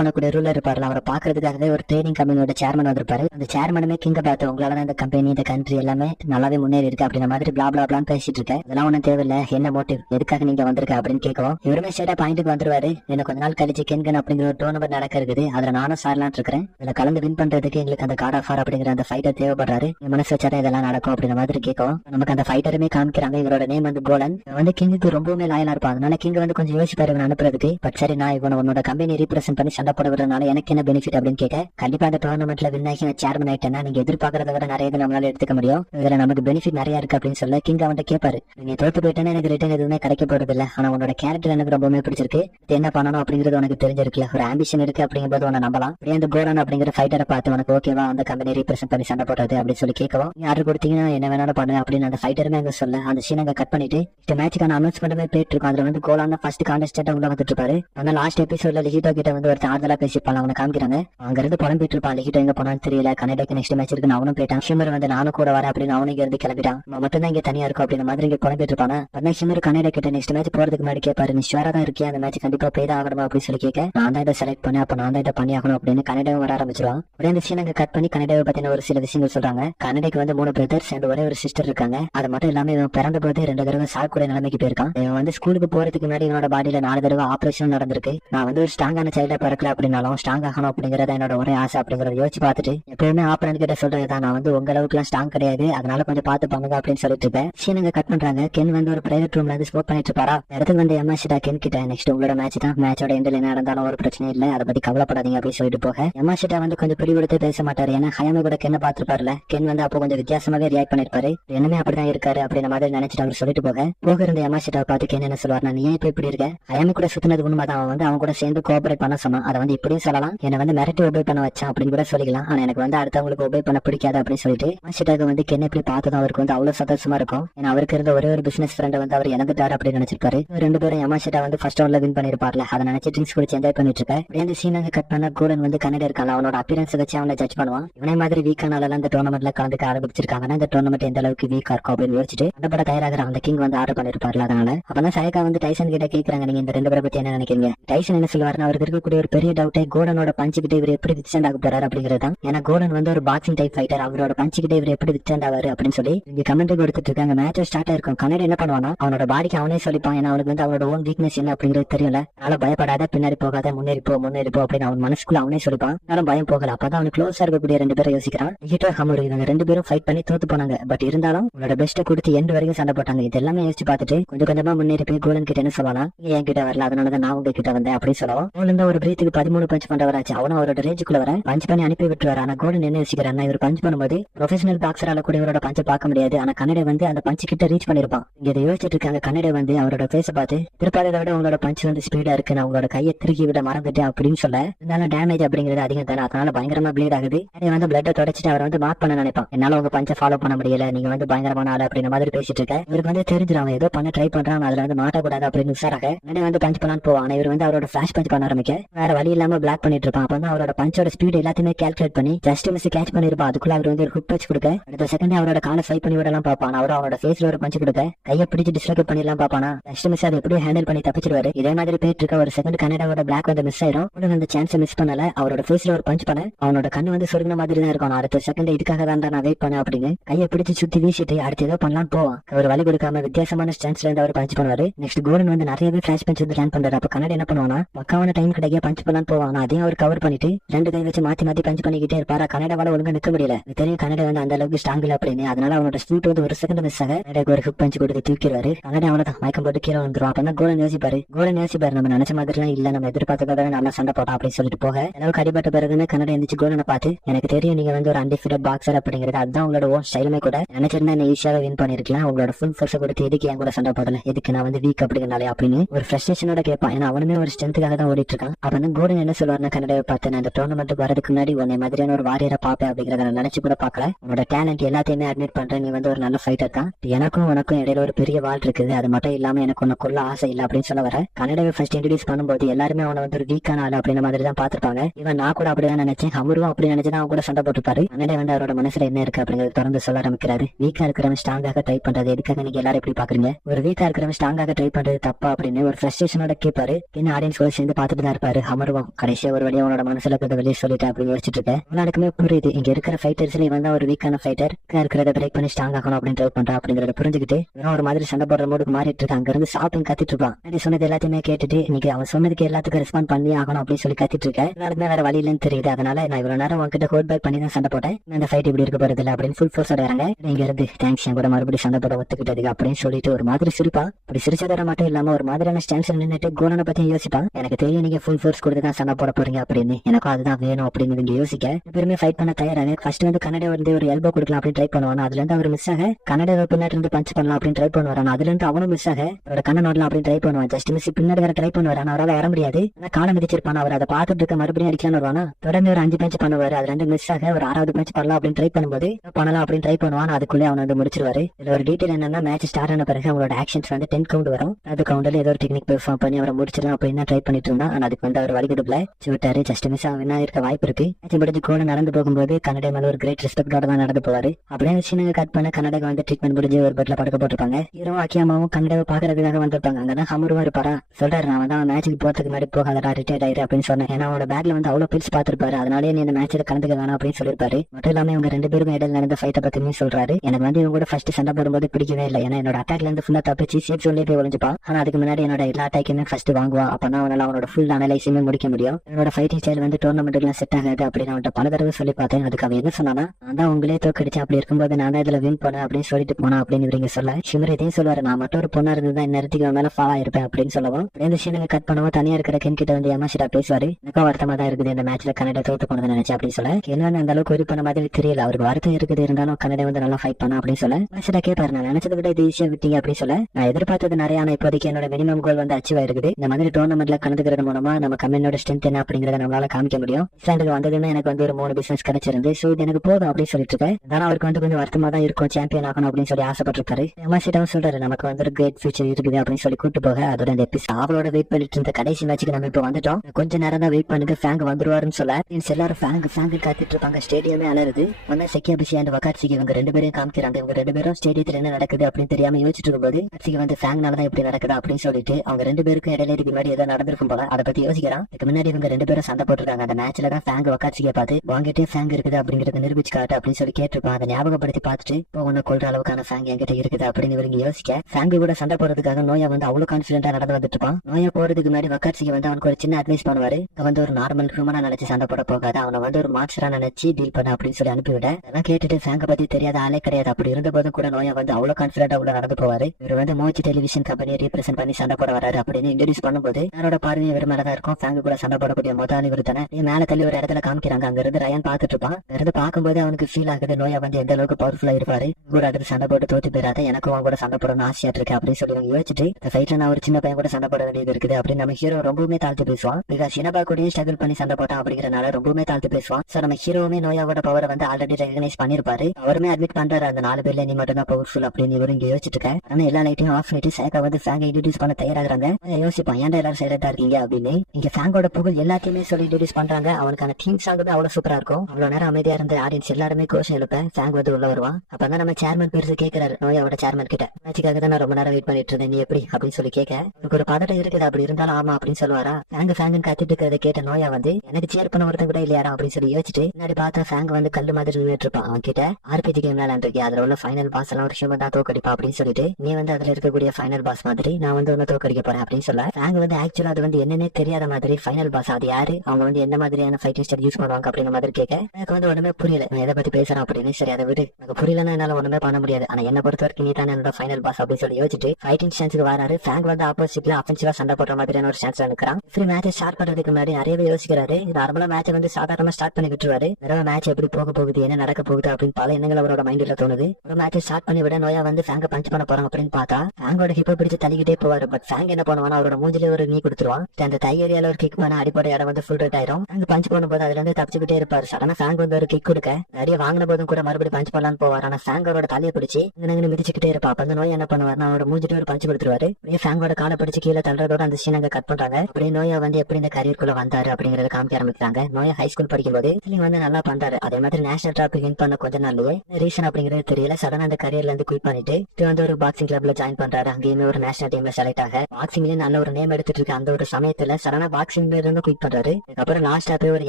பண்ணக்கூடிய ரூலர் இருப்பாரு, அவரை பாக்குறதுக்காகவே ஒரு ட்ரேடிங் கம்பெனியோட சேர்மன் வந்திருப்பாரு. அந்த சேர்மனுமே கிங்க பார்த்து உங்களால இந்த கம்பெனி இந்த கண்ட்ரி எல்லாமே நல்லாவே முன்னேறி இருக்கு அப்படின்ற மாதிரி பிளா பிளா பிளான்னு பேசிட்டு இருக்கேன். இதெல்லாம் ஒன்னும் தேவையில்ல, என்ன மோட்டிவ், எதுக்காக நீங்க வந்திருக்க அப்படின்னு கேட்கவும் இவருமே ஸ்ட்ரைட்டா பாயிண்ட்டுக்கு வந்துருவாரு. எனக்கு கொஞ்ச நாள் கழிச்சு கென்கன் அப்படிங்கிற ஒரு டோர்னமெண்ட் நடக்க இருக்குது, அதுல நானும் சாரலான் இருக்கிறேன். இதுல கலந்து வின் பண்றதுக்கு எங்களுக்கு அந்த கார்ட் ஆஃப் அப்படிங்கிற அந்த ஃபைட்டர் தேவைப்படுறாரு, மனசு வச்சாதான் இதெல்லாம் நடக்கும் அப்படின்ற மாதிரி கேட்கும். நமக்கு அந்த ஃபைட்டருமே காமிக்கிறாங்க. இவரோட நேம் வந்து கோலன். வந்து கிங்குக்கு ரொம்பவுமே லாயலா இருப்பான். அதனால கிங் வந்து கொஞ்சம் யோசிப்பாரு இவன் அனுப்புறதுக்கு. பட் சரி, நான் இவனை உன்னோட கம்பெனி ரீப்ரசென்ட் பண்ணி சண்டை போட விடுறதுனால எனக்கு என்ன பெனிஃபிட் அப்படின்னு கேட்க, கண்டிப்பா அந்த டோர்னமெண்ட்ல வின் ஆகி சேர்மன் ஆயிட்டேன்னா நீங்க எதிர்பார்க்கறத விட நிறைய இது நம்மளால எடுத்துக்க முடியும், இதுல நமக்கு பெனிஃபிட் நிறைய இருக்கு அப்படின்னு சொல்ல கிங் அவன்கிட்ட கேட்பாரு, நீங்க தோத்து போயிட்டேன்னா எனக்கு ரிட்டர்ன் எதுவுமே கிடைக்க போறது இல்ல, ஆனா உன்னோட கேரக்டர் எனக்கு ரொம்பவே பிடிச்சிருக்கு, என்ன பண்ணணும் அப்படிங்கிறது உனக்கு தெரிஞ்சிருக்குல, ஒரு ஆம்பிஷன் இருக்கு அப்படிங்கும்போது உன்னை நம்பலாம். அப்படியே அந்த கோலன் அப்படிங்கிற ஃபைட்டரை பார்த்து உனக்கு ஓகேவா அந்த கம்பெனி ரீப்ரசென்ட் பண்ணி சண்டை போடுறது அப்படின்னு சொல்லி கேட்கவும், நீ ஆர்டர் கொடுத்தீங்கன்னா என்ன வேணாலும் பண்ணு அப்படின்னு அந்த ஃபைட்டருமே அங்க சொல்ல அந்த சீன் அங்க கட் பண்ணிட்டு இந்த மேட்சுக்கான அனௌன்ஸ்மெண்ட்டுமே போயிட்டு இருக்கும். அதுல வந்து கோலான் ஃபர்ஸ்ட் கான்டெஸ்டன்ட் உள்ள வந்துட்டு இருப்பாரு. அந்த லாஸ்ட் எபிசோட்ல லிஹிட்டோ கிட்ட வந்து ஒரு ஆறுதலா பேசிப்பாங்க, அவனை காமிக்கிறாங்க. அங்க இருந்து புலம்பிட்டு இருப்பான், லிஹிட்டோ எங்க போனான்னு தெரியல, கனடாக்கு நெக்ஸ்ட் மேட்ச் இருக்கு அவனும் போயிட்டான், ஷிமர் வந்து நானும் கூட வரேன் அப்படின்னு அவனும் இங்க இருந்து கிளம்பிட்டான், மட்டும் தான் இங்க தனியா இருக்கும் அப்படின்ற மாதிரி இங்க புலம்பிட்டு இருப்பாங்க. அதான் ஷிமர் கனடா கிட்ட நெக்ஸ்ட் மேட்ச் போறதுக்கு முன்னாடி கேட்பாரு, நீ ஷுவரா தான் இருக்கே, அந்த மேட்ச் கண்டிப்பா போய் தான் ஆகணுமா அப்படின்னு சொல்லி கேட்க, நான் தான் இதை செலக்ட் பண்ணேன், அப்ப நான் தான் இதை பண்ணி ஆகணும் அப்படின்னு கனடாவும் வர ஆரம்பிச்சிருவான். அப்படியே அந்த சீன் அங்க கட் பண்ணி கனடாவை பத்தின ஒரு சில விஷயங்கள் சொல்றாங்க. கனடாக்கு வந்து 3 பிரதர்ஸ் அண்ட் ஒரே ஒரு சிஸ்டர் இருக்காங்க. அது மட்டும் இல்லாம இவன் பிறந்த போது 2 தடவை சாக்கூடிய நிலைமைக்கு போயிருக்கான். இவன் வந்து ஸ்கூலுக்கு போறதுக்கு முன்னாடி இவனோட பாடியில 4 தடவை ஆபரேஷன் நடந்திருக்கு. நான் வந்து ஒரு ஸ்ட்ராங்கான சைல்டா பிறக்கல அப்படின்னாலும் ஸ்ட்ராங் ஆகணும் அப்படிங்கறத என்னோட ஒரே ஆசை அப்படிங்கறத யோசிச்சு பார்த்துட்டு எப்பவுமே ஆப்பரண்ட் கிட்ட சொல்றதுதான், நான் வந்து உங்க அளவுக்கு எல்லாம் ஸ்ட்ராங் கிடையாது, அதனால கொஞ்சம் பார்த்து பண்ணுங்க அப்படின்னு சொல்லிட்டு இருப்பேன். சீனுங்க கட் பண்றாங்க. கென் வந்து ஒரு பிரைவேட் ரூம்ல இருந்து ஸ்மோக் பண்ணிட்டு இருப்பாரா. இடத்துக்கு வந்து எம்மாசிட்டா கென் கிட்ட, நெக்ஸ்ட் உங்களோட மேட்ச் தான், மேட்சோட எண்டில் என்ன நடந்தாலும் ஒரு பிரச்சனை இல்ல, அதை பத்தி கவலைப்படாதீங்க அப்படின்னு சொல்லிட்டு போக எம்மாசிட்டா வந்து கொஞ்சம் பிடி கொடுத்து பேச மாட்டாரு. ஏன்னா ஹயாமி கூட கென்ன பாத்துருப்பாருல, கென் வந்து அப்போ கொஞ்சம் வித்தியாசமாவே ரியாக்ட் பண்ணிருப்பாரு, என்னமே அப்படிதான் இருக்காரு அப்படின்ற மாதிரி நினைச்சிட்டு அவர் சொல்லிட்டு போக இருந்த எம்மாசிட்டா பார்த்து கென் என்ன சொல்லுவார், நீ ஏன் இப்ப இப்படி இருக்க, ஹயாமி கூட சுத்தினது உண்மைதான், அவன் வந்து அவன் கூட சேர்ந்து கோஆபரேட் பண்ண சொன்னான், அதை வந்து இப்படியும் சொல்லலாம், என்ன வந்து மிரட்டி ஒபே பண்ண வச்சான் அப்படின்னு கூட சொல்லிக்கலாம், ஆனா எனக்கு வந்து அடுத்தவங்களுக்கு ஒபே பண்ண பிடிக்காது அப்படின்னு சொல்லிட்டு எம்மாசிட்டாக்கு வந்து கென் எப்படி பார்த்ததும் அவருக்கு வந்து அவ்வளவு சந்தோஷமா இருக்கும். ஏன்னா அவருக்கு இருந்த ஒரே ஒரு பிசினஸ் ஃப்ரெண்ட் வந்து அவர் இறந்துட்டாரு அப்படின்னு நினைச்சிருப்பாரு. 2 பேரும் எம்மாசிட்டா வந்து ஃபர்ஸ்ட் ரவுண்ட்ல வின் பண்ணிருப்பார்ல, அதை நினைச்சு ட்ரிங்க்ஸ் குடிச்சு என்ஜாய் பண்ணிட்டு இருக்க. அப்படியே அந்த சீன் அங்க கட் பண்ண கோலன் வந்து கனடா இருக்கான், அவனோட அப்பியரன்ஸ் வச்சு அவனை ஜட்ஜ் பண்ணுவான். இவனே மாதிரி வீக்கானால இந்த டோர்னமெண்ட்ல கலந்துக்க ஆரம்பிச்சிருக்காங்கன்னா இந்த டோர்னமெண்ட் எந்த அளவுக்கு வீக்கா இருக்கும் அப்படின்னு யோசிச்சுட்டு அந்த படம் தயாராகிற அந்த கிங் வந்து ஆர்டர் பண்ணிருப்பாருல. அதனால அப்பதான் சயக்கா வந்து டைசன் கிட்ட கேக்குறாங்க, நீங்க இந்த 2 பேரை பத்தி என்ன நினைக்கிறீங்க. டைசன் என்ன சொல்லுவாருன்னா, அவருக்கு இருக்கக்கூடிய ஒரு பெரிய டவுட்டே கோலனோட பஞ்சு கிட்ட இவர் எப்படி வித்ஸ்டாண்ட் ஆக போறாரு அப்படிங்கிறது தான். ஏன்னா கோலன் வந்து ஒரு பாக்ஸிங் டைப் ஃபைட்டர், அவரோட பஞ்சு கிட்ட இவர் எப்படி வித்ஸ்டாண்ட் ஆவாரு அப்படின்னு சொல்லி இங்க கமெண்ட் கொடுத்துட்டு இருக்காங்க. மேட்ச் ஸ்டார்ட் ஆயிருக்கும். கனடா என்ன பண்ணுவானா, அவனோட பாடிக்கு அவனே சொல்லிப்பான், ஏன்னா அவனுக்கு வந்து அவனோட ஓன் வீக்னஸ் என்ன அப்படிங்கிறது தெரியல, அதனால பயப்படாத, பின்னாடி போகாத, முன்னேறி போ அப்படின்னு அவன் மனசுக்குள்ள அவனே சொல்லிப்பான். ஆனாலும் பயம் போகல. அப்பதான் அவனுக்கு க்ளோஸா இருக்கக்கூடிய 2 பேரை யோசிக்கிறான். ஹிட்டோ ஹமுரு, இவங்க 2 பேரும் ஃபைட் பண்ணி தோத்து போனாங்க. பட் இருந்தாலும் உங்களோட பெஸ்ட்டை கொடுத்து எண்டு வரைக்கும் சண்டை போட்டாங்க. இது எல்லாமே யோசிச்சு பார்த்துட்டு கொஞ்சம் கொஞ்சமா முன்னேறி போய் கோலன் கிட்ட என்ன சொல்லலாம், நீங்க என் கிட்ட வரல, அதனாலதான் நான் உங்க கிட்ட வந்தேன் அப்படின்னு சொல்லவும், கோலன் ஒரு பிரீத்துக்கு 13 பஞ்ச் பண்றவராச்சு. அவனும் அவரோட ரேஞ்சுக்குள்ள வர பஞ்ச் பண்ணி அனுப்பி விட்டுருவாரு. ஆனா கோலன் என்ன யோசிக்கிறான், இவர் பஞ்ச் பண்ணும்போது ப்ரொஃபஷனல் பாக்ஸரால கூட இவரோட பஞ்சை பார்க்க முடியாது, ஆனா கனடா வந்து அந்த பஞ்சு கிட்ட ரீச் பண்ணிருப்பான். இங்க இதை யோசிச்சுட்டு இருக்காங்க. கனடா வந்து அவரோட பேச பார்த்து, திருப்பாதை விட உங்களோட பஞ்ச் வந்து ஸ்பீடா இருக்கு, நான் உங்களோட கையை திருக்கி விட மறந்துட்டேன் அப்படின்னு சொல்ல, இருந்தாலும் டேமேஜ் அப்படிங்கிறது அதிகம் தானே, அதனால பயங்கரமா ப்ளீட் ஆகுது. வந்து பிளட்டை தொடச்சிட்டு அவர் வந்து மார்க் பண்ண நினைப்பான். என்னால உங்க பஞ்சை ஃபாலோ பண்ண முடியல, நீங்க வந்து பயங்கரமான ஆளு அப்படின்ற மாதிரி பேசிட்டு இருக்க. இவருக்கு வந்து தெரிஞ்சிடும் ஏதோ பண்ண ட்ரை பண்றான், அதுல வந்து மாட்டக்கூடாது அப்படின்னு உஷாராக வந்து பஞ்ச் பண்ணலான்னு போவான். இவர் வந்து அவரோட ஃபிளாஷ் பஞ்ச் பண்ண ஆரம்பிக்க வேற வழி இல்லாம பிளாக் பண்ணிட்டு இருப்பான். அப்ப வந்து அவரோட பஞ்சோட ஸ்பீட் எல்லாத்தையுமே கால்குலேட் பண்ணி ஜஸ்ட் மிஸ் கேட்ச் பண்ணிருப்பான். அதுக்குள்ள அவர் வந்து ஒரு ஹுக் பஞ்ச் கொடுக்க, அடுத்த செகண்ட் அவரோட காலை ஸ்வைப் பண்ணி விடலாம் பாப்பான். அவரோட ஃபேஸ்ல ஒரு பஞ்ச் கொடுக்க கையை பிடிச்சு டிஸ்லோகேட் பண்ணிடலாம் பாப்பானா. ஜஸ்ட் மிஸ் அதை எப்படியும் ஹேண்டில் பண்ணி தப்பிச்சிருவாரு. இதே மாதிரி போயிட்டு இருக்க ஒரு செகண்ட் கனடாவோட பிளாக் வந்து மிஸ் ஆயிரும். அந்த சான்ஸ் மிஸ் பண்ணல, அவரோட ஃபேஸ்ல ஒரு பஞ்ச் பண்ண அவனோட கண்ணு வந்து சொருகின மாதிரி தான் இருக்கும். அடுத்த செகண்ட் இதுக்காக தான் நான் வெயிட் பண்ணேன் அப்படின்னு கையை பிடிச்சு சுத்தி வீசிட்டு அடுத்து ஏதோ பண்ணலான்னு போவான். அவர் வழி கொடுக்காம வித்தியாசமான ஸ்டான்ஸ்ல இருந்து அவர் பஞ்ச் பண்ணுவாரு. நெக்ஸ்ட் கோலன் வந்து நிறையவே ஃபிளாஷ் பஞ்ச் வந்து லேண்ட் பண்றாரு. அப்ப கனடா என்ன பண்ணுவானா, பக்காவான டைம் கிடைக்க பஞ்ச் பண்ணலான்னு போவான். அதையும் அவர் கவர் பண்ணிட்டு 2 கை வச்சு மாத்தி மாத்தி பஞ்ச் பண்ணிக்கிட்டே இருப்பாரா. கனடாவால ஒழுங்கா நிக்க முடியல. தெரியும் கனடா வந்து அந்த அளவுக்கு ஸ்ட்ராங் இல்ல அப்படின்னு. அதனால அவனோட ஸ்பீட் வந்து ஒரு செகண்ட் மிஸ் ஆக கனடாக்கு ஒரு ஹுக் பஞ்ச் கொடுத்து தூக்கிடுவாரு. கனடா அவனதான் மயக்கம் போட்டு கீழே வந்துருவான். அப்பதான் கோலன் யோசிப்பாரு நம்ம நினைச்ச மாதிரி எல்லாம் இல்ல, நம்ம எதிர்பார்த்ததோட நல்லா சண்டை போட்டோம் அப்படின்னு சொல்லிட்டு போக அளவுக்கு அடிபட்ட பிறகுன்னு கனடா எந்திரிச்சு கோலனை பார்த்து, எனக்கு தெரியும் நீங்க வந்து ஒரு அன்டிஃபிட்டட் பாக்ஸர் அப்படிங்கிறது, அதுதான் உங்களோட ஓன் ஸ்டைலுமே கூட, நினைச்சிருந்தா என்ன ஈஸியாக வின் பண்ணிருக்கலாம், உங்களோட ஃபுல் ஃபோர்ஸை கொடுத்து எதுக்கு என் கூட சண்டை போடல, எதுக்கு நான் வந்து வீக் அப்படிங்கிறனாலே அப்படின்னு ஒரு ஃப்ரஸ்ட்ரேஷனோட கேட்பான். ஏன்னா அவனுமே ஒரு ஸ்ட்ரென்த்துக்காக தான் ஓடிட்டு இருக்கான். அப்ப வந்து கோலன் என்ன சொல்லுவாருன்னா, கனடாவை பார்த்து, நான் இந்த டோர்னமெண்ட்டுக்கு வரதுக்கு முன்னாடி உன்னை மாதிரியான ஒரு வாரியரை பாப்பேன் அப்படிங்கறத நான் நினைச்சு கூட பார்க்கல, உன்னோட டேலண்ட் எல்லாத்தையுமே அட்மிட் பண்றேன், நீ வந்து ஒரு நல்ல ஃபைட்டர் தான், எனக்கும் உனக்கும் இடையில ஒரு பெரிய வால் இருக்குது, அது மட்டும் இல்லாம எனக்கு உன்னை கொள்ள ஆசை இல்லை அப்படின்னு சொல்ல வர. கனடாவை ஃபர்ஸ்ட் இன்ட்ரோடியூஸ் பண்ணும்போது எல்லாருமே அவனை வந்து ஒரு வீக்கான ஆளு அப்படின்ற மாதிரி தான் பாத்துருப்பாங்க. இவன் நான் கூட அப்படிதான் நினைச்சேன், அவரும் அப்படி நினைச்சுதான் அவன் கூட சண்டை போட்டுப்பாரு. கனடா வந்து அவரோட மனசுல என்ன இருக்கு அப்படிங்கறது தொடர்ந்து சொல்ல ஆரம்பிக்கிறாரு. வீக்கா இருக்கிறவன் ஸ்ட்ராங்காக ட்ரை பண்றது எதுக்காக நீங்க எல்லாரும் எப்படி பாக்குறீங்க, ஒரு வீக்கா இருக்கிறவன் ஸ்ட்ராங்காக ட்ரை பண்றது தப்பா அப்படின்னு ஒரு ஃப்ரஸ்ட்ரேஷனோட கேட்பாரு. என்ன ஆடியன்ஸ் கூட சேர்ந்து பாத்துட்டு தான் இருப்பாரு. அமரும் வருவான். கடைசியா ஒரு வழியா உன்னோட மனசுல இருக்கிறத வெளியே சொல்லிட்டு அப்படின்னு யோசிச்சுட்டு இருக்கேன். எல்லாருக்குமே புரியுது இங்க இருக்கிற ஃபைட்டர்ஸ்ல இவன் தான் ஒரு வீக்கான ஃபைட்டர், இருக்கிறத பிரேக் பண்ணி ஸ்ட்ராங் ஆகணும் அப்படின்னு ட்ரை பண்றான் அப்படிங்கறத புரிஞ்சுக்கிட்டு இவன் ஒரு மாதிரி சண்டை போடுற மூடுக்கு மாறிட்டு இருக்கான். அங்க இருந்து ஷாப்பிங் கத்திட்டு இருப்பான். நீ சொன்னது எல்லாத்தையுமே கேட்டுட்டு இன்னைக்கு அவன் சொன்னதுக்கு எல்லாத்துக்கும் ரெஸ்பாண்ட் பண்ணி ஆகணும் அப்படின்னு சொல்லி கத்திட்டு இருக்கேன். எல்லாருமே வேற வழி இல்லைன்னு தெரியுது. அதனால நான் இவ்வளவு நேரம் உங்ககிட்ட ஹோல்ட் பேக் பண்ணி தான் சண்டை போட்டேன். இந்த ஃபைட் இப்படி இருக்க போறது இல்லை அப்படின்னு ஃபுல் ஃபோர்ஸோட இறங்க. இங்க இருந்து தேங்க்ஸ் என் கூட மறுபடியும் சண்டை போட ஒத்துக்கிட்டதுக்கு அப்படின்னு சொல்லிட்டு ஒரு மாதிரி சிரிப்பா. அப்படி சிரிச்சதோட மட்டும் இல்லாம ஒரு மாதிரியான ஸ்டான்ஸ்ல நின்னுட்டு கோலனை பத்தி யோசிப்பான். எனக்கு தெரியும் நீங்க ஃபுல் ஃபோர்ஸ் கொடுத்து தான் சண்டை போட போறீங்க அப்படின்னு, எனக்கும் அதுதான் வேணும் அப்படின்னு இவங்க யோசிக்க எப்பவுமே ஃபைட் பண்ண தயாராக ஃபர்ஸ்ட் வந்து கன்னடா வந்து ஒரு எல்போ கொடுக்கலாம் அப்படின்னு ட்ரை பண்ணுவான். அதுல இருந்து அவர் மிஸ் ஆக கன்னடா பின்னாடி இருந்து பஞ்ச் பண்ணலாம் அப்படின்னு ட்ரை பண்ணுவான். அதுல இருந்து அவனும் மிஸ் ஆக அவரோட கண்ணை நோடலாம் அப்படின்னு ட்ரை பண்ணுவான். ஜஸ்ட் மிஸ் பின்னாடி வேற ட்ரை பண்ணுவார். அவரால் வர முடியாது. ஆனா காலம் மிதிச்சிருப்பான். அவர் அதை பார்த்துட்டு இருக்க மறுபடியும் அடிக்கலாம் வருவானா. தொடர்ந்து ஒரு 5 பஞ்ச் பண்ணுவாரு. அதுல இருந்து மிஸ் ஆக ஒரு 6வது பஞ்ச் பண்ணலாம் அப்படின்னு ட்ரை பண்ணும்போது பண்ணலாம் அப்படின்னு ட்ரை பண்ணுவான். அதுக்குள்ளே அவன் வந்து முடிச்சிருவாரு. இதுல ஒரு டீடைல் என்னன்னா மேட்ச் ஸ்டார்ட் ஆன பிறகு அவங்களோட ஆக்ஷன்ஸ் வந்து 10 கவுண்ட் வரும். அது கவுண்டர்ல ஏதோ ஒரு டெக்னிக் பெர்ஃபார்ம் பண்ணி அவரை முடிச்சிடலாம் அப்படின்னு ட்ரை பண்ணிட்டு இருந்தான். ஆனா அதுக்கு வந்து அவர் வழி கொடுக்கல விட்டாரு. ஜஸ்ட் மிஸ் அவனா இருக்க வாய்ப்பு இருக்கு. முடிஞ்சு கூட நடந்து போகும்போது கன்னடா மேல ஒரு கிரேட் ரெஸ்பெக்டோட தான் நடந்து போவாரு. அப்படியே சீனங்க கட் பண்ண கன்னடாக்கு வந்து ட்ரீட்மெண்ட் முடிஞ்சு ஒரு பெட்ல படுக்க போட்டிருப்பாங்க. ஹீரோ அக்கியாமாவும் கன்னடாவை பாக்குறதுக்காக வந்திருப்பாங்க. அங்கதான் ஹமருவா இருப்பாரா. சொல்றாரு நான் தான் மேட்சுக்கு போறதுக்கு முன்னாடி போகாதடா ரிட்டையர்ட் ஆயிரு அப்படின்னு சொன்னேன். ஏன்னா அவனோட பேக்ல வந்து அவ்வளவு பில்ஸ் பாத்துருப்பாரு. அதனாலே நீ இந்த மேட்ச்ல கலந்துக்க வேணாம் அப்படின்னு சொல்லிருப்பாரு. மட்டும் இல்லாம இவங்க 2 பேருக்கும் இடையில நடந்த ஃபைட்டை பத்தியுமே சொல்றாரு. எனக்கு வந்து இவங்க கூட ஃபர்ஸ்ட் சண்டை போடும்போது பிடிக்கவே இல்லை. ஏன்னா என்னோட அட்டாக்ல இருந்து ஃபுல்லா தப்பிச்சு சேஃப் ஜோன்லயே போய் ஒளிஞ்சுப்பான். ஆனா அதுக்கு முன்னாடி என்னோட எல்லா அட்டாக்குமே ஃபர்ஸ்ட் வாங்குவான். அப்பதான் அவனால அவனோட ஃபுல் அனலைஸுமே முடிக்க முடியும். என்னோட ஃபைட்டிங் ஸ்டைல் வந்து டோர்னமெண்ட்லாம் செட் ஆகாது அப்படின்னு அவன்கிட்ட பல தடவை சொல்லி பார்த்தேன். அதுக்கு அவன் என்ன சொன்னானா, நான் தான் உங்களே தோக்கடிச்சேன், அப்படி இருக்கும்போது நான் தான் இதுல வின் பண்ணேன் அப்படின்னு சொல்லிட்டு போனா அப்படின்னு இவங்க சொல்ல ஷிமர் இதையும் சொல்லுவாரு. நான் மட்டும் ஒரு பொண்ணா இருந்தா நேரத்துக்கு அவன் மேல ஃபாலோ ஆயிருப்பேன் அப்படின்னு சொல்லவும் இந்த சீனுங்க கட் பண்ணவும் தனியா இருக்கிற கென் கிட்ட வந்து யமாஷிடா பேசுவாரு. எனக்கும் வருத்தமா தான் இருக்குது இந்த மேட்ச்ல கன்னடா தோத்து போனது நினைச்சேன் அப்படின்னு சொல்ல கென் வந்து அந்த அளவுக்கு ஒரு பண்ண மாதிரி தெரியல. அவருக்கு வருத்தம் இருக்குது இருந்தாலும் கன்னடா வந்து நல்லா ஃபைட் பண்ணா அப்படின்னு சொல்ல யமாஷிடா கேட்பாரு. நான் நினைச்சதை விட இது ஈஸியா விட்டீங்க அப்படின்னு சொல்ல நான் எதிர்பார்த்தது நிறைய. ஆனா இப்போதைக்கு என்னோட மினிமம் கோல் வந்து அச்சீவ் ஆயிருக்குது. இந்த மாதிரி டோர்னமெண்ட்ல கலந்துக்கிறது மூலமா நம்ம கம்பெனியோட ஸ்ட்ரென்த் என்ன அப்படிங்கறத நம்மளால காமிக்க முடியும். இஸ்லாண்டுக்கு வந்ததுன்னா எனக்கு வந்து ஒரு 3 பிசினஸ் கிடைச்சிருந்து சோ இது எனக்கு போதும் அப்படின்னு சொல்லிட்டு இருக்கேன். ஆனா அவருக்கு வந்து கொஞ்சம் வருத்தமா தான் இருக்கும் சாம்பியன் ஆகணும் அப்படின்னு சொல்லி ஆசைப்பட்டிருக்காரு. யமாஷிடாவும் சொல்றாரு நமக்கு வந்து ஒரு கிரேட் ஃபியூச்சர் இருக்குது அப்படின்னு சொல்லி கூட்டு போக அதோட இந்த எபிசோட் அவளோட வெயிட் பண்ணிட்டு இருந்த கடைசி மேட்சுக்கு நம்ம இப்ப வந்துட்டோம். கொஞ்ச நேரம் தான் வெயிட் பண்ணுங்க ஃபேங் வந்துருவாருன்னு சொல்ல எல்லாரும் ஃபேங் காத்திட்டு இருப்பாங்க. ஸ்டேடியமே அலருது. ஒன்னா செக்கியா பிசி அண்ட் வகாட்சிக்கு இவங்க 2 பேரும் காமிக்கிறாங்க. இவங்க 2 பேரும் ஸ்டேடியத்துல என்ன நடக்குது அப்படின்னு தெரியாம யோசிச்சுட்டு இருக்கும்போது அட்சிக்கு வந்து ஃபேங்னாலதான் இப்படி நடக்குது அப்படின்னு சொல்லிட்டு அவங்க 2 பேருக்கும் இடையில இதுக்கு முன்னாடி ஏதோ நடந்திருக்கும் போல அதை பத்தி யோசிக்கிறான். இதுக்கு முன்னாடி இவங்க 2 பேரும் சண்டை போட்டுருக்காங்க. அந்த மேட்ச்ல தான் ஃபேங் வகாட்சியை பார்த்து வாங்கிட்டே ஃபேங் இருக்குது அப்படிங்கறத நிரூபிச்சு காட்டு அப்படின்னு சொல்லி கேட்டிருப்பான். அதை ஞாபகப்படுத்தி பார்த்துட்டு இப்போ உன்னை கொள்ற அளவுக்கான ஃபேங் என்கிட்ட இருக்குது அப்படின்னு இவங்க யோசிக்க ஃபேங் கூட சண்டை போறதுக்காக நோயா வந்து அவ்வளவு கான்பிடென்டா நடந்து வந்துட்டு இருப்பான். நோயா போறதுக்கு முன்னாடி வக்காட்சிக்கு வந்து அவனுக்கு ஒரு சின்ன அட்வைஸ் பண்ணுவாரு. வந்து ஒரு நார்மல் ஹியூமனா நினைச்சு சண்டை போட போகாது, அவனை வந்து ஒரு மான்ஸ்டரா நினைச்சு டீல் பண்ண அப்படின்னு சொல்லி அனுப்பிவிட அதெல்லாம் கேட்டுட்டு ஃபேங்க பத்தி தெரியாத ஆளே கிடையாது. அப்படி இருந்த போதும் கூட நோயா வந்து அவ்வளவு கான்பிடென்டா உள்ள நடந்து போவாரு. இவர் வந்து மோச்சி டெலிவிஷன் கம்பெனியை ரீப்ரசென்ட் பண்ணி சண்டை போட வராரு அப்படின்னு இன்ட்ரோடியூஸ் பண்ணும்போது யாரோட பார்வையும் இவர் மேலதான் இருக்கும். ஃபேங்க கூட சண்டை போடக்கூடிய முதல் இவர் தானே. மேல தள்ளி ஒரு இடத்துல காமிக்கிறாங்க. அங்க இருந்து ரயான் பாத்துட்டு இருப்பான். இருந்து பார்க்கும்போது அவனுக்கு ஃபீல் ஆகுது நோயா வந்து எந்த அளவுக்கு பவர்ஃபுல்லா இருப்பாரு. கூட அடுத்து சண்டை போட்டு தோத்து போயிடாத, எனக்கும் அவங்க கூட சண்டை போடணும்னு ஆசையா இருக்கு அப்படின்னு சொல்லி யோசிச்சுட்டு இந்த ஃபைட்ல நான் ஒரு சின்ன பையன் கூட சண்டை போட வேண்டியது இருக்குது அப்படின்னு நம்ம ஹீரோ ரொம்பவுமே தாழ்த்து பேசுவான். பிகாஸ் சினபா கூட ஸ்ட்ரகிள் பண்ணி சண்டை போட்டான் அப்படிங்கறனால ரொம்பவுமே தாழ்த்து பேசுவான். சோ நம்ம ஹீரோவுமே நோயாவோட பவரை வந்து ஆல்ரெடி ரெகனைஸ் பண்ணிருப்பாரு. அவருமே அட்மிட் பண்றாரு அந்த 4 பேர்ல நீ மட்டும் தான் பவர்ஃபுல் அப்படின்னு இவரு இங்க யோசிச்சுட்டு இருக்க. ஆனா எல்லா லைட்டையும் ஆஃப் பண்ணிட்டு சேகா வந்து ஃபேங்க இன்ட்ரோடியூஸ் பண்ண தயாராகிறாங்க. யோசிப்பான் ஏன்டா எல்லாரும் சைலண்டா இருக்கீங்க அப்படின்னு. இங்க ஃபேங்கோட புகழ் எல்லாத்தையுமே சொல்லி இன்ட்ரோடியூஸ் பண்றாங்க. அவனுக்கான தீம் சாங் தான் அவ்வளவு சூப்பரா இருக்கும். அவ்வளவு நேரம் அமைதியா இருந்த ஆடியன்ஸ் எல்லாருமே கோஷம் எழுப்ப ஃபேங் வந்து உள்ள வருவான். அப்பதான் நம்ம சேர்மன் பெருசு கேட்கிறாரு நோயாவோட சேர்மன் கிட்ட, மேட்சுக்காக தான் நான் ரொம்ப நேரம் வெயிட் பண்ணிட்டு இருந்தேன், நீ எப்படி அப்படின்னு சொல்லி கேட்க எனக்கு ஒரு பதட்டம் இருக்குது. அப்படி இருந்தாலும் ஆமா அப்படின்னு சொல்லுவாரா. ஃபேங் கத்திட்டு இருக்கிறத கேட்ட நோயா வந்து எனக்கு சேர் பண்ண ஒருத்தன் கூட இல்லையாரா அப்படின்னு சொல்லி யோசிச்சுட்டு முன்னாடி பார்த்தா ஃபேங் வந்து கல்லு மாதிரி நின்றுட்டு இருப்பான். அவன் கிட்ட ஆர்பிஜி கேம் விளையாண்டுருக்கேன், அதுல உள்ள ஃபைனல் பாஸ் எல்லாம் ஒரு ஹியூமன் தான் தோக்கடிப்பா அப்படின்னு சொல்லிட்டு நீ வந்து அதுல இருக்கக்கூடிய ஃபைனல் பாஸ் மாதிரி நான் வந்து ஒன்னு தோக்கடிக்க போறேன் அப்படின்னு சொல்ல ஃபேங் வந்து ஆக்சுவலா அது வந்து என்னன்னே தெரியாத மாதிரி ஃபைனல் பாஸ் அது யாரு, அவங்க வந்து எந்த மாதிரியான ஃபைட்டிங் ஸ்டைல் யூஸ் பண்ணுவாங்க அப்படிங்கிற மாதிரி கேட்க எனக்கு வந்து ஒண்ணுமே புரியல, நான் எதை பத்தி பேசுறேன் அப்படின்னு. சரி அதை விட்டு எனக்கு புரியலன்னா என்னால ஒண்ணுமே பண்ண முடியாது, ஆனா என்ன பொறுத்த வரைக்கும் நீ தான் என்னோட ஃபைனல் பாஸ் அப்படின்னு சொல்லி யோசிச்சுட்டு ஃபைட்டிங் சான்ஸுக்கு வராரு. ஃபேங் வந்து ஆப்போசிட்ல அஃபென்சிவா சண்டை போடுற மாதிரியான ஒரு சான்ஸ்ல நிக்கிறான். ஃப்ரீ மேட்ச் ஸ்டார்ட் பண்றதுக்கு முன்னாடி நிறையவே யோசிக்கிறாரு. நார்மலா மேட்ச் வந்து சாதாரணமா ஸ்டார்ட் பண்ணி விட்டுருவாரு. நிறைய மேட்ச் எப்படி போக போகுது என்ன நடக்க போகுது அப்படின்னு பல எண்ணங்கள் அவரோட மைண்ட்ல தோணுது. ஒரு மேட்ச் ஸ்டார்ட் பண்ணி விட நோயா வந்து ஃபேங்க பஞ்ச் பண்ண போறாங்க அப்படின்னு பார்த்தா ஃபேங்கோட ஹிப்பை பிடிச்சு தள்ளிக்கிட்டே போவாரு. பட் ஃபேங் என்ன பண்ணுவானா அவரோட மூஞ்சிலே ஒரு நீ கொடுத்துருவான். அந்த தை ஏரியால ஒரு கிக் பண்ண அடிப்படை இடம் வந்து ஃபுல் ரெட் ஆயிரும். அங்க பஞ்ச் பண்ணும்போது அதுல இருந்து தப்பிச்சுக்கிட்டே இருப்பாரு. சடனா ஃபேங் வந்து ஒரு கிக் கொடுக்க நிறைய வாங்கின போதும் கூட மறுபடியும் பஞ்ச் பண்ணலான்னு போவார். ஆனா ஃபேங் அவரோட தலையை பிடிச்சி மிதிச்சுக்கிட்டே இருப்பா. அப்ப அந்த நோய் என்ன பண்ணுவாருன்னா அவரோட மூஞ்சிட்டு ஒரு பஞ்ச் கொடுத்துருவாரு. ஃபேங்கோட காலை பிடிச்சு கீழே தள்ளுறதோட அந்த சீன் அங்க கட் பண்றாங்க. அப்படியே நோயா வந்து எப்படி இந்த கரியர்க்குள்ள வந்தாரு அப்படிங்கறத காமிக்க ஆரம்பிக்கிறாங்க. நோயா ஹை ஸ்கூல் படிக்கும்போது வந்து நல்லா பண்றாரு. அதே மாதிரி நேஷனல் டிராபிக் வின் பண்ண கொஞ்ச நாள்லயே ரீசன் அப்படிங்கிறது தெரியல. சடனா அந்த கரியர்ல இருந்து குயிட் பண்ணிட்டு வந்து ஒரு பாக்ஸிங் கிளப்ல ஜாயின் பண்றாரு. அங்கேயுமே ஒரு நேஷனல் டீம்ல செலக்ட் ஆக பாக்ஸிங்லயே நல்ல ஒரு நேம் எடுத்துட்டு இருக்க அந்த ஒரு சமயத்துல சடனா பாக்ஸிங் பாக்ஸிங் இருந்து குயிட் பண்றாரு. அதுக்கப்புறம் லாஸ்டா போய் ஒரு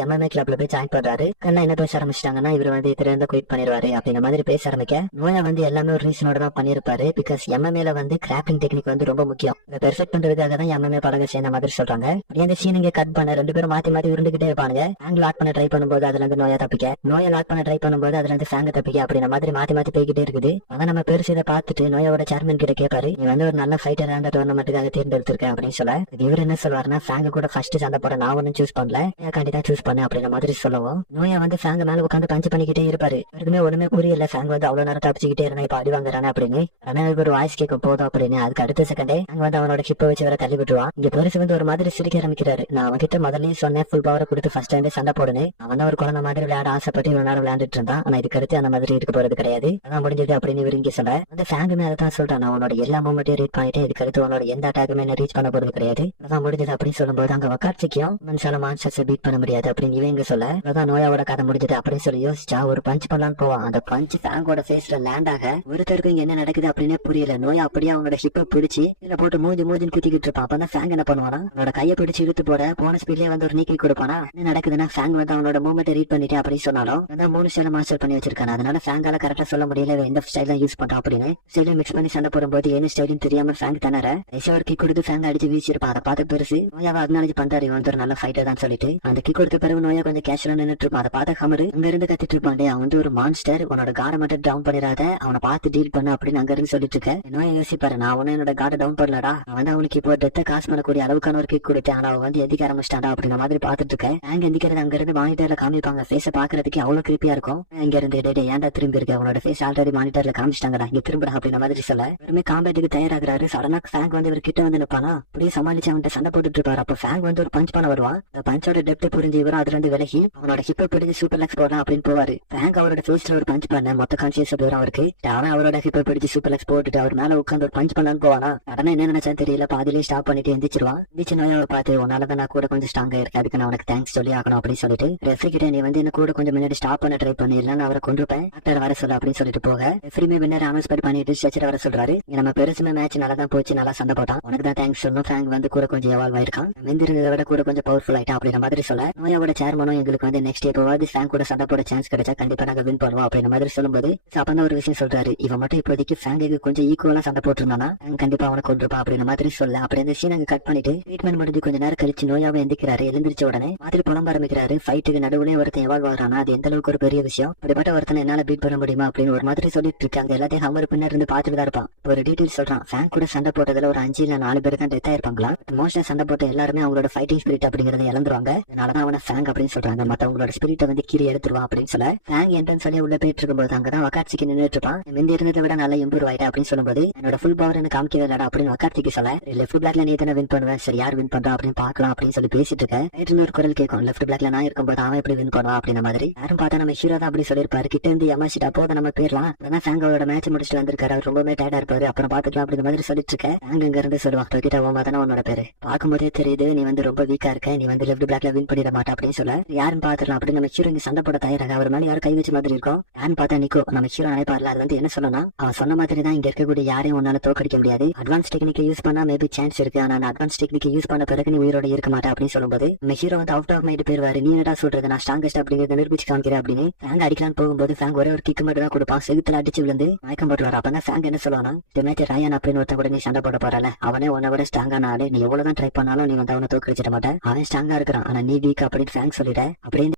MMA கிளப்ல போய் ஜாயின் பண்றாரு. கண்ணா என்ன பேச ஆரம்பிச்சிட்டாங்கன்னா இவர் வந்து இதுல இருந்து குயிட் பண்ணிடுவாரு அப்படிங்கிற மாதிரி பேச ஆரம்பிக்க நோயா வந்து எல்லாமே ஒரு ரீசனோட தான் பண்ணிருப்பாரு. பிகாஸ் MMA வந்து கிராப்பிங் டெக்னிக் வந்து ரொம்ப முக்கியம். இதை பெர்ஃபெக்ட் பண்றதுக்காக தான் MMA பழக சேர்ந்த மாதிரி சொல்றாங்க. அப்படியே அந்த சீன் இங்க கட் பண்ண 2 பேரும் மாத்தி மாத்தி உருண்டுகிட்டே இருப்பாங்க. ஃபேங் லாக் பண்ண ட்ரை பண்ணும்போது அதுல இருந்து நோயா தப்பிக்க, நோயா லாக் பண்ண ட்ரை பண்ணும்போது அதுல இருந்து ஃபேங்க தப்பிக்க அப்படிங்கிற மாதிரி மாத்தி மாத்தி போய்கிட்டே இருக்குது. அதான் நம்ம பெருசு இதை பார்த்துட்டு நோயாவோட சேர்மன் கிட்ட கேட்பாரு, நீ வந்து ஒரு நல்ல ஃபைட்டர் அந்த டோர்னமெண்ட்டுக்காக தேர்ந்தெடுத்திருக்கேன் அப்படின்னு சொல்ல, இவர் என்ன சொல்வாருன்னா ஃபேங்க கூட ஃபர்ஸ்ட் சண்டை போட நான் ஒன்னும் சூஸ் பண்ணல, ஏக்காண்டி தான் சூஸ் பண்ணேன் அப்படிங்கிற மாதிரி சொல்லவும் நோயா வந்து ஃபேங்க மேல உட்காந்து பஞ்ச் பண்ணிக்கிட்டே இருப்பாரு. இருக்குமே ஒண்ணுமே புரியல. ஃபேங் வந்து அவ்வளவு நேரம் தப்பிச்சுக்கிட்டே இருந்தா இப்ப அடி வாங்குறானே அப்படின்னு ரமேனுக்கு ஒரு வாய்ஸ் கேட்க போதும் அப்படின்னு. அதுக்கு அடுத்த செகண்டே அங்க வந்து அவனோட ஹிப்பை வச்சு வர தள்ளி விட்டுருவான். இங்க பெருசு வந்து ஒரு மாதிரி சிரிக்க ஆரம்பிக்கிறாரு. நான் அவன்கிட்ட முதல்லயே சொன்னேன் ஃபுல் பவரை கொடுத்து ஃபர்ஸ்ட் டைம் சண்டை போடுன்னு. அவன் தான் ஒரு குழந்தை மாதிரி விளையாட ஆசைப்பட்டு இவ்வளவு நேரம் விளையாண்டுட்டு இருந்தான். ஆனா இதுக்கு அடுத்து அந்த மாதிரி இருக்க போறது கிடையாது, அதான் முடிஞ்சது அப்படின்னு இவர் இங்க சொல்ல வந்து ஃபேங்குமே அதான் சொல்றான், நான் உன்னோட எல்லா மூமெண்ட்டையும் ரீட் பண்ணிட்டு இதுக்கு அடுத்து உன்னோட எந்த அட்டாக்குமே என்ன ரீச் பண்ண போறது கிடையாது, அதான் முடிஞ்சது அப்படின்னு சொல்லும்போது அங்க வக்காட்சிக்கும் மனுஷால மான்ஸ்டர்ஸை பீட் பண்ண முடியாது அப்படின்னு இவங்க சொல்ல, அதான் நோயாவோட கதை முடிஞ்சது அப்படின்னு சொல்லி யோசிச்சா ஒரு பஞ்ச் பண்ணலான்னு போவான். அந்த பஞ்ச் ஃபேங்கோட ஃபேஸ்ல லேண்ட் ஆக ஒருத்தருக்கு இங்க என்ன நடக்குது அப்படின்னே புரியல. நோயா அப்படியே அவனோட ஹிப்பை பிடிச்சி இதுல போட்டு மூஞ்சின்னு குத்திக்கிட்டு இருப்பான். அப்பதான் ஃபேங் என்ன பண்ணுவானா, அவனோட கையை பிடிச்சி இழுத்து போன ஸ்பீட்லயே வந்து ஒரு நீக்கி கொடுப்பானா. என்ன நடக்குதுன்னா ஃபேங் வந்து அவனோட மூமெண்ட் ரீட் பண்ணிட்டு அப்படின்னு சொன்னாலும் அதான் 3 ஸ்டைல மாஸ்டர் பண்ணி வச்சிருக்காங்க. அதனால ஃபேங்கால கரெக்டா சொல்ல முடியல எந்த ஸ்டைல யூஸ் பண்றான் அப்படின்னு. ஸ்டைல மிக்ஸ் பண்ணி சண்டை போடும்போது என்ன ஸ்டைலும் தெரியாம ஃபேங் தனர ஒரு கிக் கொடுத்து ஃபேங் அடிச்சு வீசிருப்பான். அதை பார்த்து பெருசு நோயாவை அக்னாலேஜ் பண்றாரு, இவன் ஒரு நல்ல ஃபைட்டர் தான் சொல்லிட்டு அந்த கிக் கொடுத்த பிறகு நோயா கொஞ்சம் கேஷுவலா நின்னுட்டு இருப்பான். அதை பார்த்த ஹமரு அங்க இருந்து கத்திட்டு இருப்பான், அவன் வந்து ஒரு மான்ஸ்டர், உன்னோட கார்டை மட்டும் டவுன் பண்ணிடாத, அவனை பார்த்து டீல் பண்ண அப்படின்னு அங்க இருந்து சொல்லிட்டு இருக்க. நோயா யோசிப்பாரு, நான் ஒன்னும் என்னோட கார்டை டவுன் பண்ணலடா, அவன் வந்து அவனுக்கு இப்போ டெத்த காசு பண்ணக்கூடிய அளவுக்கான ஒரு கிக் கொடுத்தேன், ஆனா அவன் வந்து எதிக்க ஆரம்பிச்சிட்டாடா அப்படிங்கிற மாதிரி பாத்துட்டு இருக்கேன். அங்க எந்திக்கிறது அங்க இருந்து மானிட்டர்ல காமிப்பாங்க. ஃபேஸ பாக்குறதுக்கு அவ்வளவு கிரிப்பியா இருக்கும். இங்க இருந்து டே ஏன்டா திரும்பி இருக்கு, அவனோட ஃபேஸ் ஆல்ரெடி மானிட்டர்ல காமிச்சிட்டாங்கடா, இங்க திரும்படா அப்படிங்கிற மாதிரி சொல்ல வெறுமே காம்பேட்டுக்கு தயாராகிறாரு. சடனா ஃபேங் வந்து இவர் கிட்ட வந்து நிப்பானா, அப்படியே சமாளிச்சு அவன்கிட்ட சண்டை போட்டுட்டு இருப்பாரு. அப்ப ஃபேங் வந்து ஒரு பஞ்ச் பண்ண வருவான். அந்த பஞ்சோட டெப்த் புரிஞ்சு இவரும் அதுல இருந்து விலகி அவனோட ஹிப்பை பிடிச்சு சூப்பர் லெக்ஸ் போடலாம் அப்படின்னு போவாரு. ஃபேங் அவரோட ஃபேஸ்ல ஒரு பஞ்ச் பண்ண மொத்த கான்சியஸ் வரும் அவருக்கு. அவன் அவரோட ஹிப்பை பிடிச்சு சூப்பர் லெக்ஸ் போட்டுட்டு அவர் மேல உட்காந்து ஒரு பஞ்ச் பண்ணலான்னு போவானா. உடனே என்ன நினைச்சான்னு தெரியல, பாதிலே ஸ்டாப் பண்ணிட்டு எந்திரிச்சிருவான். எந்திரிச்சு நோயாவை பார்த்து உன்னாலதான் நான் கூட கொஞ்சம் ஸ்ட்ராங்கா இருக்கு, அதுக்கு நான் உனக்கு தேங்க்ஸ் சொல்லி ஆகணும் அப்படின்னு சொல்லிட்டு ரெஃப்ரி கிட்ட நீ வந்து என்ன கூட கொஞ்சம் முன்னாடி ஸ்டாப் பண்ண ட்ரை பண்ணி இல்லைன்னா அவரை கொண்டுப்பேன் டாக்டர் வர சொல்ல அப்படின்னு சொல்லிட்டு போக ரெஃப்ரிமே வின்னர் அனௌன்ஸ் பண்ணிட்டு ஸ்ட்ரெச்சர் வர சொல்றாரு. நம்ம பெருசுமே மேட்ச் நல்லா தான் போச்சு, நல்லா சண்டை போட்டான், உனக்கு தான் தேங்க்ஸ் சொல்லணும். ஃபேங் வந்து கூட கொஞ்சம் எவால்வ் ஆயிருக்கான், வெந்திருந்ததை விட கூட கொஞ்சம் பவர்ஃபுல் ஆயிட்டான் அப்படிங்கிற மாதிரி சொல்ல நோயாவோட சேர்மனும் எங்களுக்கு வந்து நெக்ஸ்ட் எப்போவாது ஃபேங் கூட சண்டை போட சான்ஸ் கிடைச்சா கண்டிப்பா நாங்க வின் பண்ணுவோம் அப்படிங்கிற மாதிரி சொல்லும்போது அப்பதான் ஒரு விஷயம் சொல்றாரு, இவன் மட்டும் இப்போதைக்கு ஃபேங்குக்கு கொஞ்சம் ஈக்குவலா சண்டை போட்டுருந்தானா கண்டிப்பா அவனை கொண்டிருப்பான் அப்படிங்கிற மாதிரி சொல்ல. அப்படி இந்த சீன் அங்க கட் பண்ணிட்டு ட்ரீட்மெண்ட் முடிஞ்சு கொஞ்ச நேரம் கழிச்சு நோயாவை எந்திக்கிறாரு. எழுந்திரிச்ச உடனே மாதிரி புலம்ப ஆரம்பிக்கிறாரு. ஃபைட்டுக்கு நடுவுல ஒருத்தன் எவால்வ் ஆகிறானா, அது எந்த அளவுக்கு ஒரு பெரிய விஷயம், அப்படிப்பட்ட ஒருத்தனை என்னால பீட் பண்ண முடியுமா அப்படின்னு ஒரு மாதிரி சொல்லிட்டு இருக்காங்க. எல்லாத்தையும் ஹமர் பின்னர் இருந்து பாத்துட்டு தான் இருப்பான். ஒரு டீடைல் சொல்றான், ஃபேங் கூட சண்டை போட்டதுல ஒரு 5 இல்ல 4 பேர் தான் டெத் ஆயிருப்பாங்களா. மோஸ்டா சண்டை போட்ட எல்லாருமே அவங்களோட ஃபைட்டிங் ஸ்பிரிட் அப்படிங்கறத இழந்துருவாங்க. அதனாலதான் அவனை ஃபேங் அப்படின்னு சொல்றாங்க, மத்தவங்களோட ஸ்பிரிட்டை வந்து கீழே எடுத்துருவான் அப்படின்னு சொல்ல ஃபேங் என்ட்ரன்ஸ் சொல்லி உள்ள போயிட்டு இருக்கும்போது அங்கதான் வக்காட்சிக்கு நின்றுட்டு இருப்பான். முந்தி இருந்ததை விட நல்லா இம்ப்ரூவ் ஆயிட்டா அப்படின்னு சொல்லும்போது என்னோட ஃபுல் பவர் எனக்கு காமிக்கவே இல்லடா அப்படின்னு வக்காட்சிக்கு சொல்ல, லெஃப்ட் பிளாக்ல நீ தானே வின் பண்ணுவேன், சரி யார் வின் பண்றா அப்படின்னு பாக்கலாம் அப்படின்னு சொல்லி பேசிட்டு இருக்க. ஒரு குரல் கேட்கும், லெஃப்ட் பிளாக்ல நான் இருக்கும்போது அவன் எப்படி வின் பண்ணுவான் அப்படின்ற மாதிரி. யாரும் பார்த்தா நம்ம ஹீரோ தான் அப்படி சொல்லிருப்பாரு. கிட்ட இருந்து எமாசிட்டா போத நம்ம பேர்லாம் அதான் ஃபேங்கோட மேட்ச் முடிச்சுட்டு வந்திருக்காரு, அவர் ரொம்பவே டயர்டா இருப்பாரு, அப்புறம் பாத்துக்கலாம் அப்படிங்கிற மாதிரி சொல்லிட்டு இருக்க. ஃபேங் இங்க இருந்து சொல்லுவாங்க, கிட்ட தானே உன்னோட பேரு, பாக்கும்போதே தெரியுது நீ வந்து ரொம்ப வீக்கா இருக்க, நீ வந்து லெஃப்ட் பிளாக்ல வின் பண்ணிட மாட்டா அப்படின்னு சொல்ல யாரும் பாத்துக்கலாம் அப்படின்னு நம்ம ஹீரோ இங்க சண்டை போட தயாராக அவர் மேல யாரும் கை வச்ச மாதிரி இருக்கும். யாரும் பார்த்தா நிக்கோ நம்ம ஹீரோ நினைப்பார்ல, அது வந்து என்ன சொல்லலாம், அவன் சொன்ன மாதிரி தான் இங்க இருக்கக்கூடிய யாரையும் உன்னால தோக்கடிக்க முடியாது, அட்வான்ஸ் டெக்னிக்கை யூஸ் பண்ணா மேபி சான்ஸ் இருக்கு, ஆனா அட்வான்ஸ் டெக்னிக்கை யூஸ் பண்ண பிறகு நீ உயிரோட இருக்க மாட்டா அப்படின்னு சொல்லும்போது நம்ம ஹீரோ வந்து அவுட் ஆஃப் மைண்ட் போயிருவாரு. நீ என்னடா சொல்றது, நான் ஸ்ட்ராங்கஸ்ட் அப்படிங்கறத நிரூபிச்சு காமிக்கிறேன் அப்படின்னு ஃபேங் அடிக்கலான்னு போகும்போது ஃபேங் ஒரே ஒரு கிக் மட்டும் தான் கொடுப்பான். செகுத்துல அடிச்சு விழுந்து மயக்கம் போட்டுவார். அப்பதான் ஃபேங் என்ன சொல்லுவானா, இந்த மேட்ச் ரயான் அப்படின்னு ஒருத்தன் கூட நீ சண்டை போட போறல, அவனே உன்னை விட ஸ்ட்ராங்கான ஆளு, நீ எவ்வளவுதான் ட்ரை பண்ணாலும் நீ வந்து அவனை தோக்கடிச்சிட மாட்டேன், அவன் ஸ்ட்ராங்கா இருக்கிறான், ஆனா நீ வீக் அப்படின்னு ஃபேங் சொல்லிட. அப்படியே